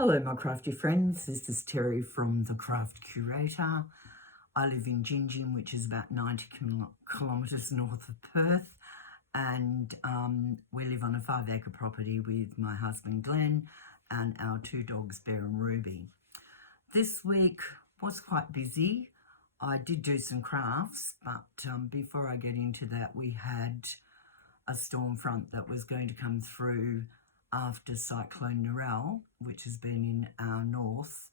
Hello my crafty friends, this is Terry from The Craft Curator. I live in Gingin, which is about 90 kilometres north of Perth, and we live on a 5-acre property with my husband Glenn and our 2 dogs Bear and Ruby. This week was quite busy. I did do some crafts, but before I get into that, we had a storm front that was going to come through after Cyclone Narelle, which has been in our north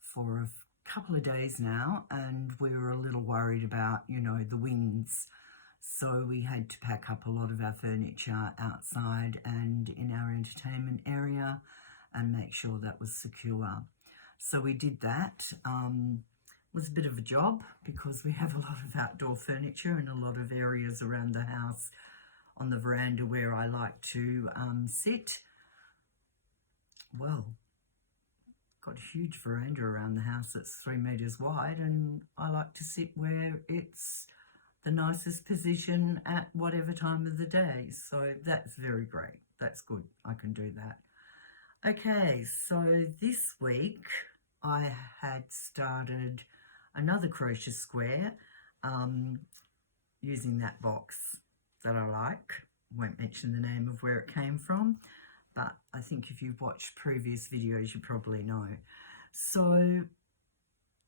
for a couple of days now, and we were a little worried about, the winds. So we had to pack up a lot of our furniture outside and in our entertainment area and make sure that was secure. So we did that. It was a bit of a job because we have a lot of outdoor furniture and a lot of areas around the house on the veranda where I like to sit. Well, got a huge veranda around the house that's 3 metres wide, and I like to sit where it's the nicest position at whatever time of the day. So that's very great. That's good. I can do that. Okay, so this week I had started another crochet square using that box that I like. Won't mention the name of where it came from, but I think if you've watched previous videos, you probably know. So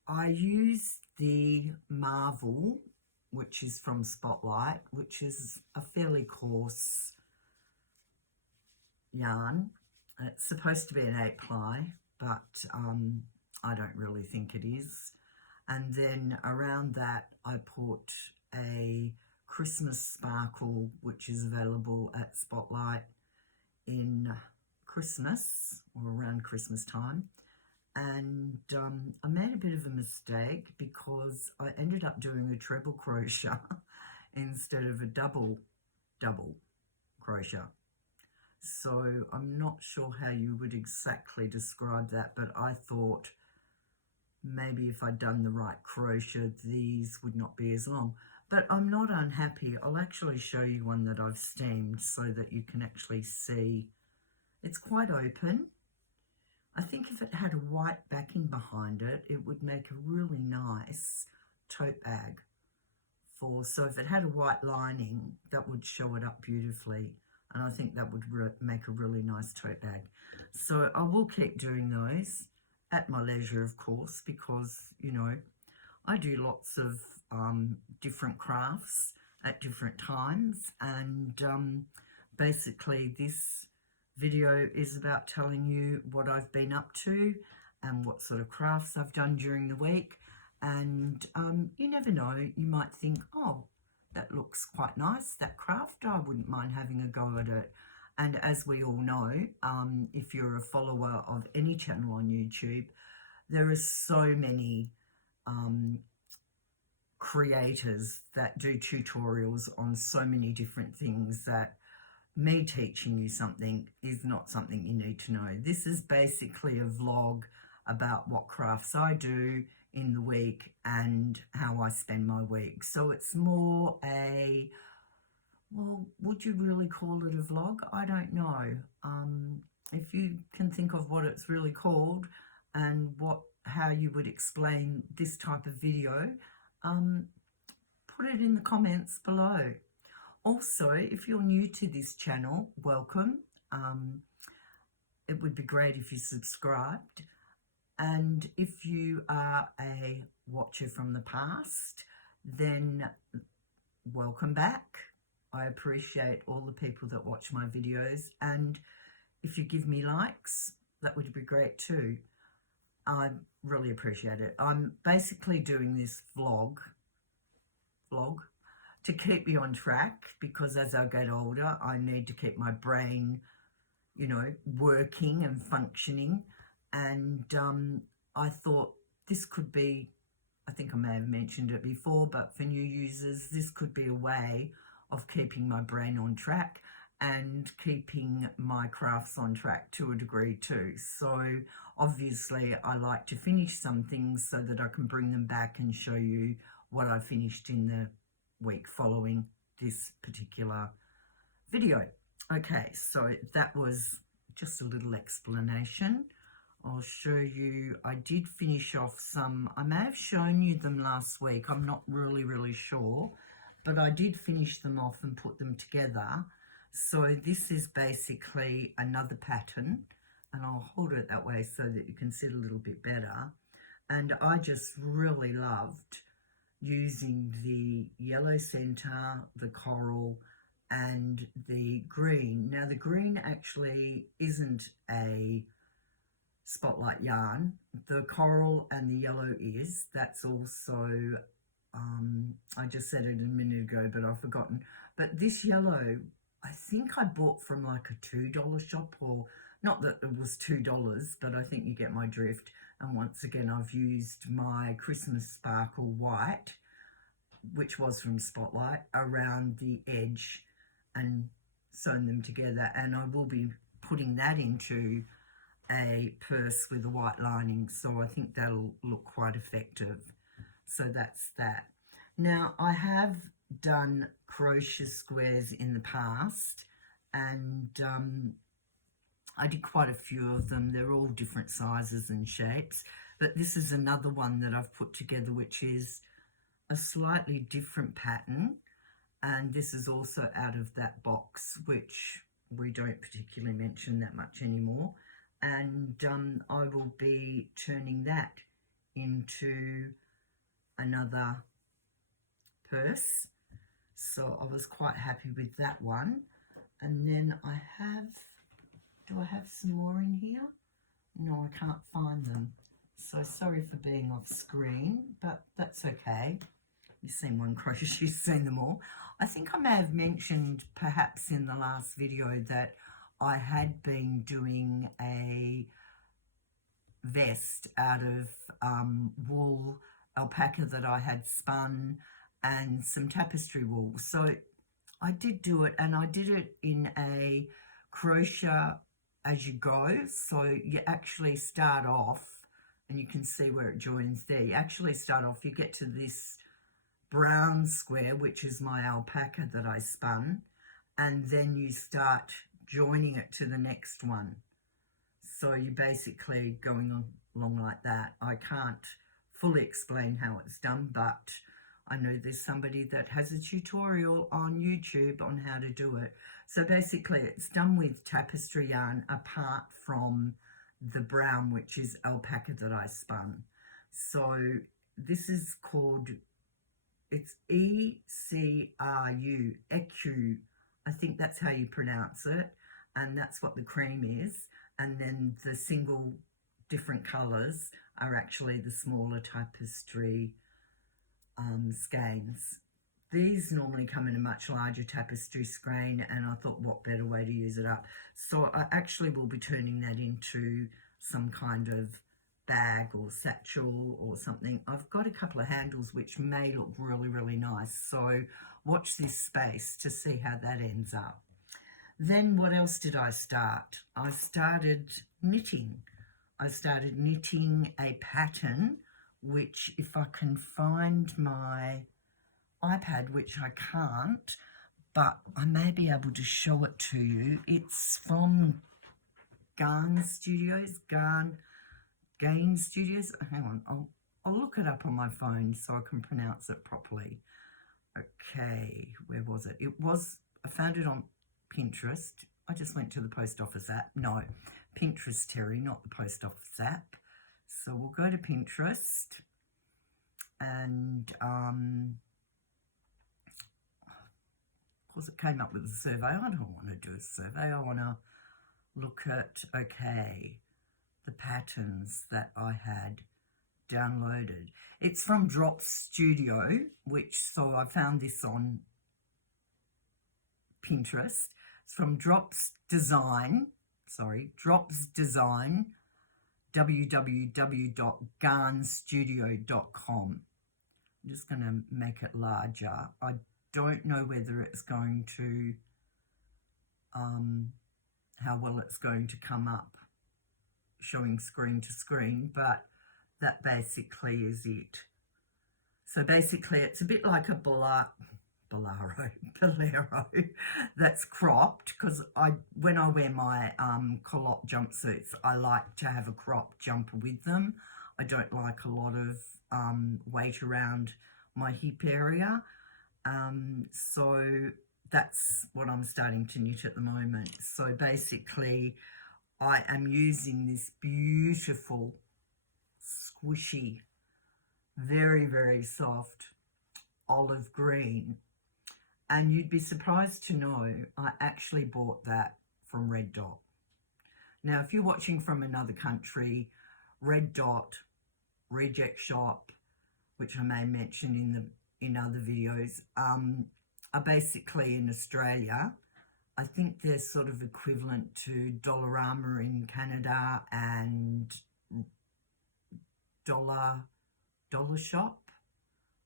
I used the Marvel, which is from Spotlight, which is a fairly coarse yarn. It's supposed to be an 8-ply, but I don't really think it is. And then around that, I put a Christmas sparkle, which is available at Spotlight in Christmas or around Christmas time. And I made a bit of a mistake because I ended up doing a treble crochet instead of a double crochet. So I'm not sure how you would exactly describe that, but I thought maybe if I'd done the right crochet, these would not be as long. But I'm not unhappy. I'll actually show you one that I've steamed so that you can actually see. It's quite open. I think if it had a white backing behind it, it would make a really nice tote bag. So if it had a white lining, that would show it up beautifully. And I think that would make a really nice tote bag. So I will keep doing those at my leisure, of course, because, I do lots of different crafts at different times, and basically this video is about telling you what I've been up to and what sort of crafts I've done during the week. And you never know, you might think, oh, that looks quite nice, that craft, I wouldn't mind having a go at it. And as we all know, if you're a follower of any channel on YouTube, there are so many creators that do tutorials on so many different things that me teaching you something is not something you need to know. This is basically a vlog about what crafts I do in the week and how I spend my week. So it's more a, well, would you really call it a vlog? I don't know. If you can think of what it's really called and how you would explain this type of video, put it in the comments below. Also, if you're new to this channel, welcome. It would be great if you subscribed. And if you are a watcher from the past, then welcome back. I appreciate all the people that watch my videos. And if you give me likes, that would be great too. I really appreciate it. I'm basically doing this vlog to keep me on track, because as I get older, I need to keep my brain, working and functioning. And I thought this could be, I think I may have mentioned it before, but for new users, this could be a way of keeping my brain on track and keeping my crafts on track to a degree too. So obviously I like to finish some things so that I can bring them back and show you what I finished in the week following this particular video. Okay, so that was just a little explanation I'll show you. I did finish off some. I may have shown you them last week. I'm not really sure, but I did finish them off and put them together. So this is basically another pattern, and I'll hold it that way so that you can see it a little bit better. And I just really loved using the yellow center, the coral, and the green. Now the green actually isn't a spotlight yarn. The coral and the yellow is. That's also, I just said it a minute ago, but I've forgotten. But this yellow, I think I bought from like a $2 shop, or not that it was $2, but I think you get my drift. And once again, I've used my Christmas Sparkle White, which was from Spotlight, around the edge and sewn them together. And I will be putting that into a purse with a white lining, so I think that'll look quite effective. So that's that. Now I have done crochet squares in the past, and I did quite a few of them. They're all different sizes and shapes, but this is another one that I've put together, which is a slightly different pattern, and this is also out of that box, which we don't particularly mention that much anymore. And I will be turning that into another purse. So I was quite happy with that one. And then I have, do I have some more in here? No, I can't find them. So sorry for being off screen, but that's okay. You've seen one crochet, you've seen them all. I think I may have mentioned perhaps in the last video that I had been doing a vest out of wool alpaca that I had spun and some tapestry wool. So I did do it, and I did it in a crochet as you go. So you actually start off, and you can see where it joins there. You actually start off, you get to this brown square, which is my alpaca that I spun, and then you start joining it to the next one. So you're basically going along like that. I can't fully explain how it's done, but I know there's somebody that has a tutorial on YouTube on how to do it. So basically it's done with tapestry yarn apart from the brown, which is alpaca that I spun. So this is called, it's ECRU, ECU. I think that's how you pronounce it, and that's what the cream is. And then the single different colours are actually the smaller tapestry skeins. These normally come in a much larger tapestry skein, and I thought what better way to use it up. So I actually will be turning that into some kind of bag or satchel or something. I've got a couple of handles which may look really nice, so watch this space to see how that ends up. Then what else did I start? I started knitting. I started knitting a pattern, which if I can find my iPad, which I can't, but I may be able to show it to you. It's from Gain Studios. Hang on, I'll look it up on my phone so I can pronounce it properly. Okay, where was it? I found it on Pinterest. I just went to the post office app. No, Pinterest, Terry, not the post office app. So we'll go to Pinterest, and of course it came up with a survey. I don't want to do a survey. I want to look at, okay, the patterns that I had downloaded. It's from Drops Studio, so I found this on Pinterest. It's from Drops Design, www.garnstudio.com. I'm just going to make it larger. I don't know whether it's going to, how well it's going to come up showing screen to screen, but that basically is it. So basically it's a bit like a Bolero that's cropped, because when I wear my culotte jumpsuits, I like to have a cropped jumper with them. I don't like a lot of weight around my hip area. So that's what I'm starting to knit at the moment. So basically I am using this beautiful, squishy, very, very soft olive green. And you'd be surprised to know I actually bought that from Red Dot. Now, if you're watching from another country, Red Dot, Reject Shop, which I may mention in other videos, are basically in Australia. I think they're sort of equivalent to Dollarama in Canada and Dollar Shop.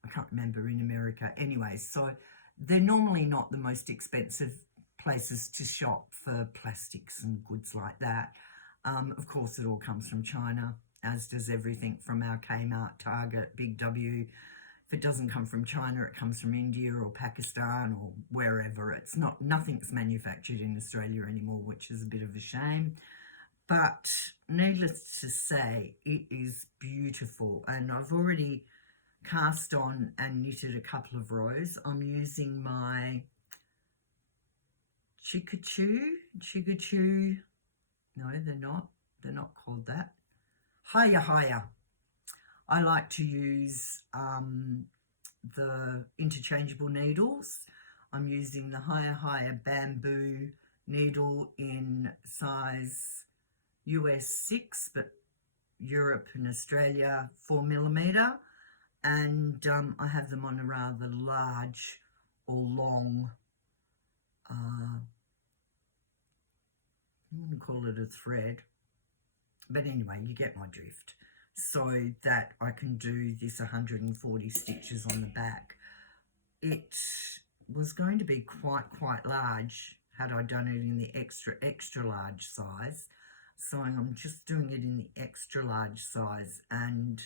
I can't remember in America. Anyway, so they're normally not the most expensive places to shop for plastics and goods like that. Of course, it all comes from China, as does everything from our Kmart, Target, Big W. If it doesn't come from China, it comes from India or Pakistan or wherever. Nothing's manufactured in Australia anymore, which is a bit of a shame. But needless to say, it is beautiful. And I've already cast on and knitted a couple of rows. I'm using my Chikachu. No, they're not called that. Haya. I like to use the interchangeable needles. I'm using the Haya bamboo needle in size US 6, but Europe and Australia 4mm. And I have them on a rather large or long, I wouldn't call it a thread, but anyway, you get my drift, so that I can do this 140 stitches on the back. It was going to be quite large had I done it in the extra large size, so I'm just doing it in the extra large size, and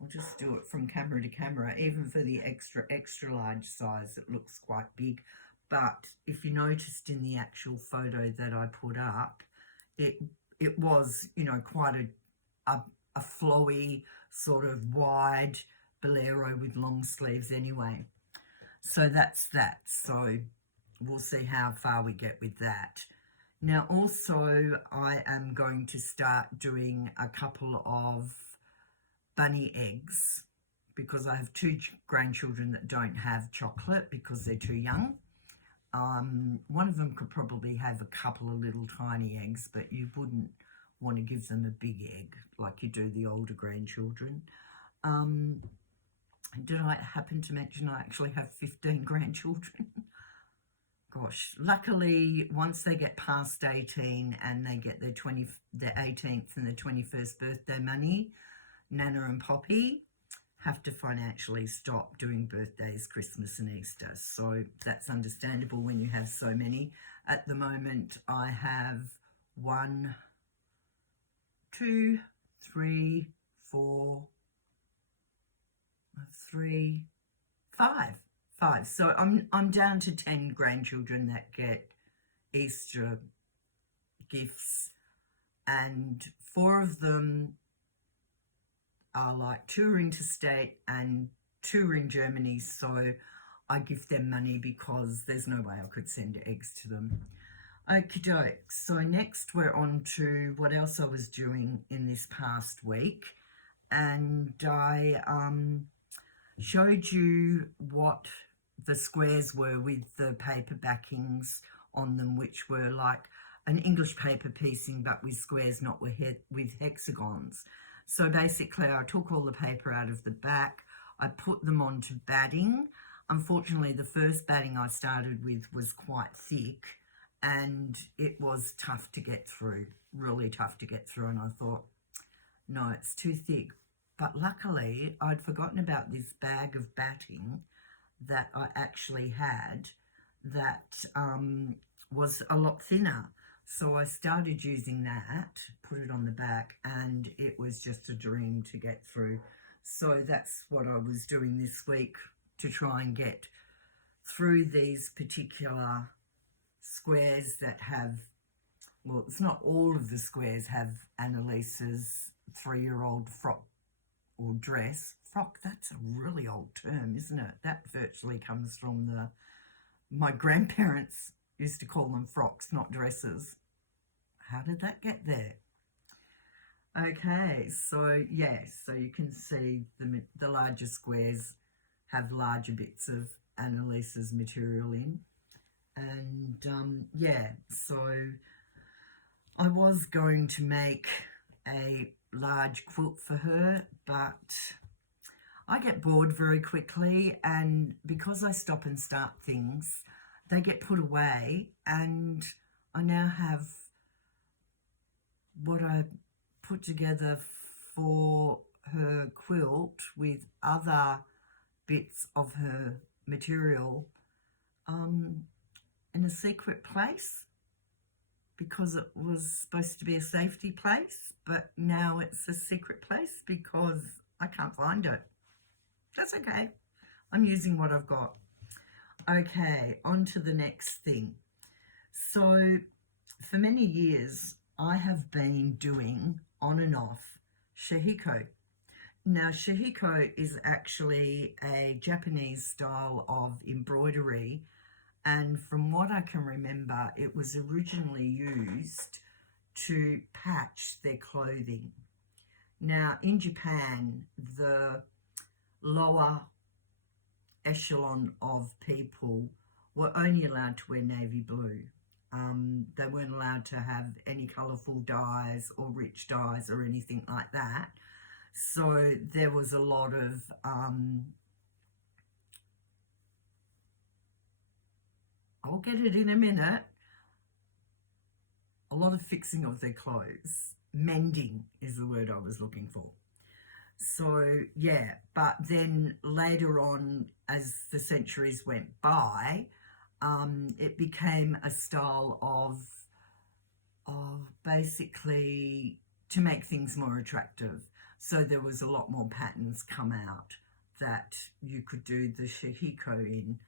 I'll just do it from camera to camera. Even for the extra large size, it looks quite big. But if you noticed in the actual photo that I put up, it was, you know, quite a flowy, sort of wide bolero with long sleeves anyway. So that's that. So we'll see how far we get with that. Now also I am going to start doing a couple of bunny eggs, because I have 2 grandchildren that don't have chocolate because they're too young. One of them could probably have a couple of little tiny eggs, but you wouldn't want to give them a big egg like you do the older grandchildren. Did I happen to mention I actually have 15 grandchildren? Gosh, luckily once they get past 18 and they get their 18th and their 21st birthday money, Nana and Poppy have to financially stop doing birthdays, Christmas and Easter. So that's understandable when you have so many. At the moment, I have 1, 2, 3, 4, 3, 5. So I'm down to 10 grandchildren that get Easter gifts, and 4 of them are like 2 are interstate and 2 are in Germany, so I give them money because there's no way I could send eggs to them. Okie doke. So next we're on to what else I was doing in this past week, and I showed you what the squares were with the paper backings on them, which were like an English paper piecing but with squares, not with hexagons. So basically I took all the paper out of the back, I put them onto batting. Unfortunately, the first batting I started with was quite thick and it was tough to get through, really tough to get through, and I thought, no, it's too thick. But luckily, I'd forgotten about this bag of batting that I actually had that was a lot thinner. So I started using that, put it on the back, and it was just a dream to get through. So that's what I was doing this week to try and get through these particular squares that have, well, it's not all of the squares have Annalisa's 3-year-old frock or dress. Frock, that's a really old term, isn't it? That virtually comes from my grandparents used to call them frocks, not dresses. How did that get there? Okay, so yes, so you can see the larger squares have larger bits of Annalisa's material in. And yeah, so I was going to make a large quilt for her, but I get bored very quickly, and because I stop and start things, they get put away, and I now have what I put together for her quilt with other bits of her material in a secret place, because it was supposed to be a safety place, but now it's a secret place because I can't find it. That's okay. I'm using what I've got. Okay, on to the next thing. So for many years, I have been doing on and off Sashiko. Now, Sashiko is actually a Japanese style of embroidery, and from what I can remember, it was originally used to patch their clothing. Now, in Japan, the lower echelon of people were only allowed to wear navy blue. They weren't allowed to have any colourful dyes or rich dyes or anything like that. So there was a lot of I'll get it in a minute. A lot of fixing of their clothes. Mending is the word I was looking for. So yeah, but then later on, as the centuries went by, it became a style of basically to make things more attractive. So there was a lot more patterns come out that you could do the Sashiko in.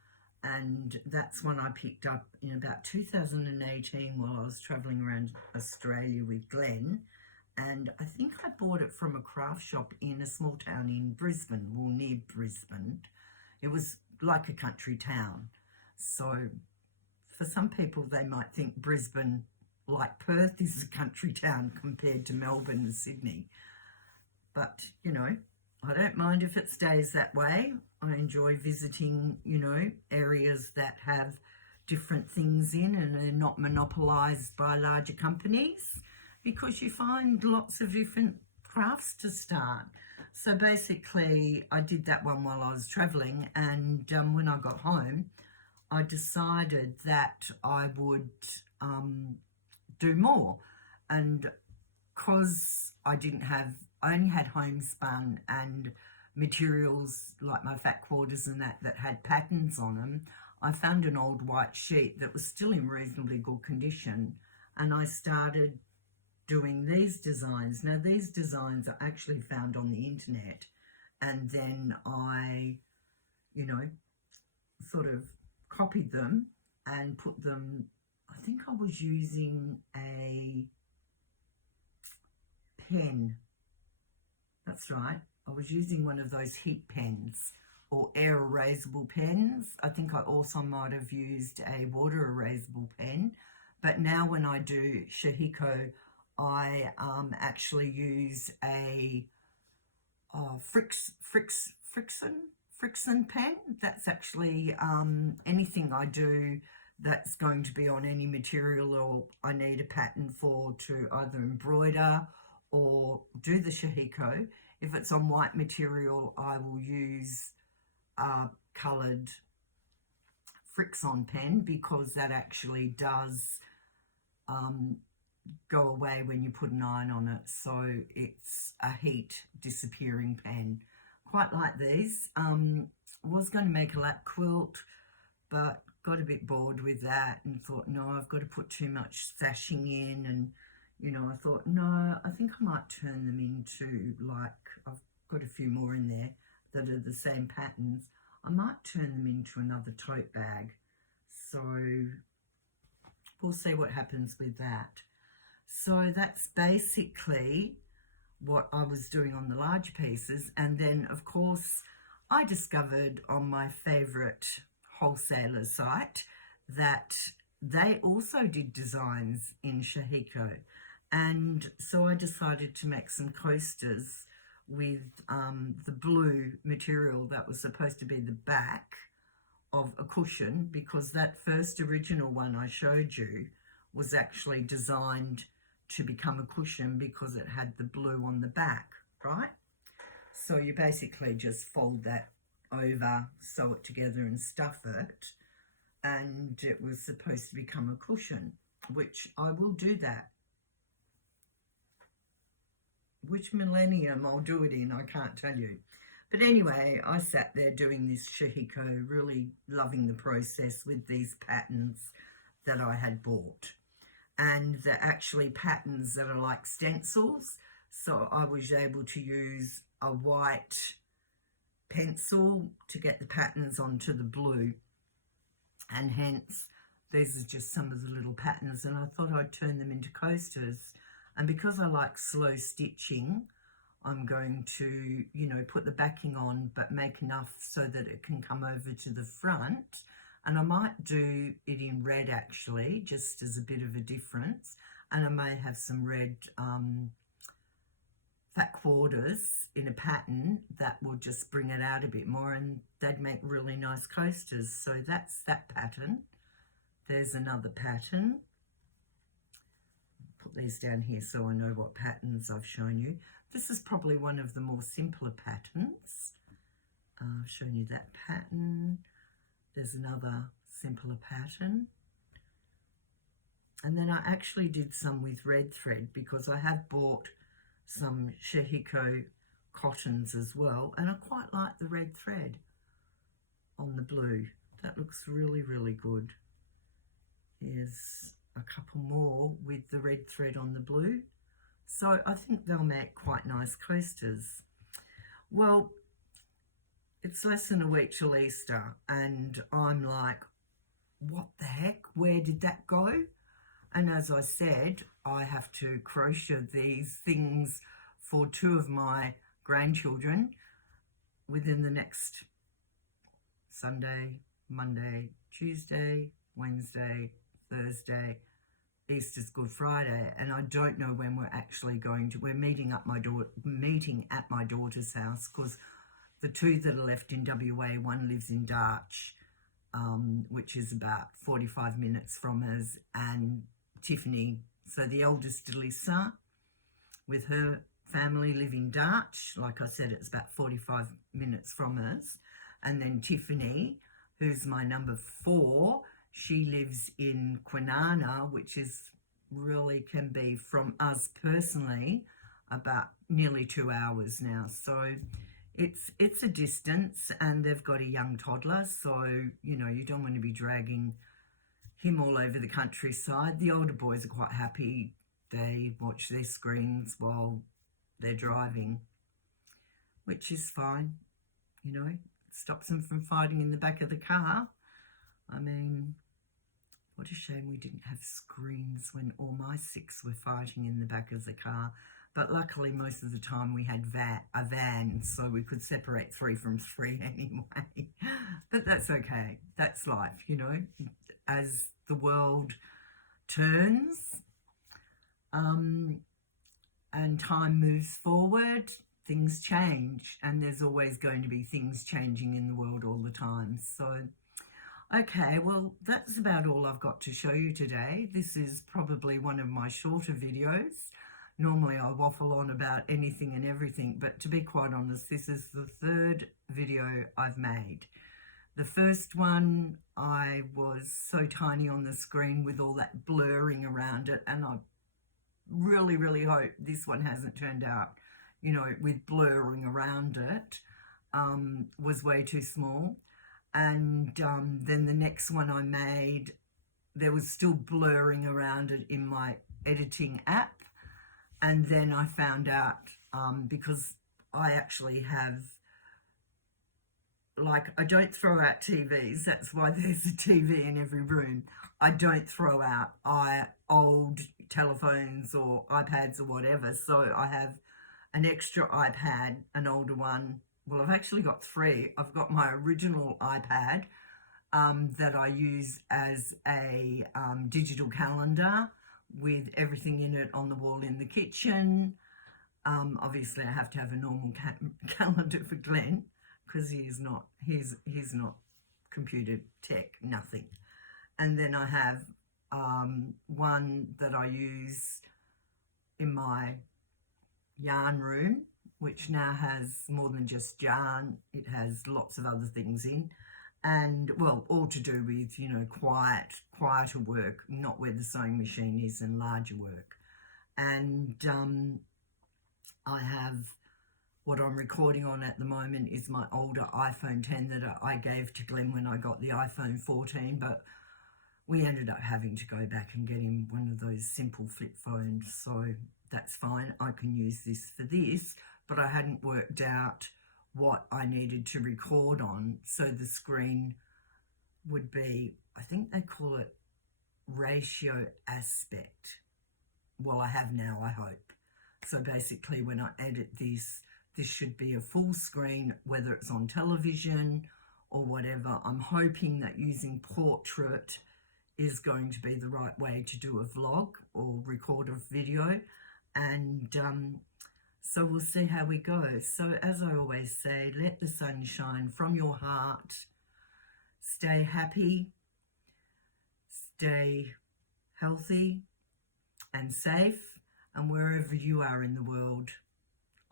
And that's when I picked up in about 2018 while I was travelling around Australia with Glenn. And I think I bought it from a craft shop in a small town in Brisbane, well, near Brisbane. It was like a country town. So for some people, they might think Brisbane, like Perth, is a country town compared to Melbourne and Sydney. But, you know, I don't mind if it stays that way. I enjoy visiting, you know, areas that have different things in and are not monopolised by larger companies, because you find lots of different crafts to start. So basically, I did that one while I was travelling, and when I got home, I decided that I would do more. And because I only had homespun and materials like my fat quarters and that had patterns on them, I found an old white sheet that was still in reasonably good condition, and I started doing these designs. Now, these designs are actually found on the internet, and then I, you know, sort of copied them and put them, I think I was using a pen. That's right. I was using one of those heat pens or air erasable pens. I think I also might have used a water erasable pen. But now when I do Sashiko, I actually use a Friction pen. That's actually anything I do that's going to be on any material or I need a pattern for to either embroider or do the Sashiko. If it's on white material, I will use a coloured Friction pen, because that actually does go away when you put an iron on it. So it's a heat disappearing pen. Quite like these. Was going to make a lap quilt, but got a bit bored with that and thought, no, I've got to put too much sashing in, and you know, I thought, no, I think I might turn them into, like, I've got a few more in there that are the same patterns. I might turn them into another tote bag. So we'll see what happens with that. So that's basically what I was doing on the large pieces. And then, of course, I discovered on my favourite wholesaler site that they also did designs in Sashiko. And so I decided to make some coasters with the blue material that was supposed to be the back of a cushion, because that first original one I showed you was actually designed to become a cushion because it had the blue on the back, right? So you basically just fold that over, sew it together and stuff it, and it was supposed to become a cushion, which I will do that. Which millennium I'll do it in, I can't tell you. But anyway, I sat there doing this Sashiko, really loving the process with these patterns that I had bought. And they're actually patterns that are like stencils. So I was able to use a white pencil to get the patterns onto the blue. And hence, these are just some of the little patterns. And I thought I'd turn them into coasters. And because I like slow stitching, I'm going to, you know, put the backing on, but make enough so that it can come over to the front. And I might do it in red, actually, just as a bit of a difference. And I may have some red fat quarters in a pattern that will just bring it out a bit more, and they'd make really nice coasters. So that's that pattern. There's another pattern. Put these down here so I know what patterns I've shown you. This is probably one of the more simpler patterns. I've shown you that pattern. There's another simpler pattern. And then I actually did some with red thread because I have bought some Sashiko cottons as well, and I quite like the red thread on the blue. That looks really, really good. Here's a couple more with the red thread on the blue. So I think they'll make quite nice coasters. Well, it's less than a week till Easter, and I'm like, what the heck? Where did that go? And as I said, I have to crochet these things for 2 of my grandchildren within the next Sunday, Monday, Tuesday, Wednesday, Thursday. Easter's Good Friday, and I don't know when we're actually going to. We're meeting at my daughter's house, because the 2 that are left in WA, one lives in Darch, which is about 45 minutes from us, and Tiffany, so the eldest Alyssa with her family live in Darch. Like I said, it's about 45 minutes from us. And then Tiffany, who's my number 4, she lives in Kwinana, which is really can be from us personally about nearly 2 hours now. So it's a distance, and they've got a young toddler, so you know, you don't want to be dragging him all over the countryside. The older boys are quite happy. They watch their screens while they're driving, which is fine, you know. It stops them from fighting in the back of the car. I mean, what a shame we didn't have screens when all my 6 were fighting in the back of the car. But luckily, most of the time we had a van, so we could separate 3 from 3 anyway. But that's okay. That's life, you know. As the world turns and time moves forward, things change, and there's always going to be things changing in the world all the time. So, okay, well, that's about all I've got to show you today. This is probably one of my shorter videos. Normally I waffle on about anything and everything, but to be quite honest, this is the 3rd video I've made. The first one, I was so tiny on the screen with all that blurring around it, and I really, really hope this one hasn't turned out, you know, with blurring around it, was way too small. And then the next one I made, there was still blurring around it in my editing app. And then I found out, because I actually have like, I don't throw out TVs. That's why there's a TV in every room. I don't throw out old telephones or iPads or whatever. So I have an extra iPad, an older one. Well, I've actually got three. I've got my original iPad that I use as a digital calendar with everything in it on the wall in the kitchen. Obviously, I have to have a normal calendar for Glenn because he's not computer tech, nothing. And then I have one that I use in my yarn room, which now has more than just yarn. It has lots of other things in, and well, all to do with, you know, quieter work, not where the sewing machine is, and larger work. And I have, what I'm recording on at the moment is my older iPhone 10 that I gave to Glenn when I got the iPhone 14, but we ended up having to go back and get him one of those simple flip phones, so that's fine. I can use this for this, but I hadn't worked out what I needed to record on, so the screen would be, I think they call it ratio aspect. Well, I have now, I hope. So basically, when I edit this should be a full screen, whether it's on television or whatever. I'm hoping that using portrait is going to be the right way to do a vlog or record a video. And so we'll see how we go. So as I always say, let the sun shine from your heart. Stay happy, stay healthy and safe, and wherever you are in the world,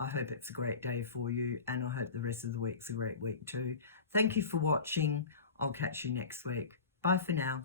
I hope it's a great day for you, and I hope the rest of the week's a great week too. Thank you for watching. I'll catch you next week. Bye for now.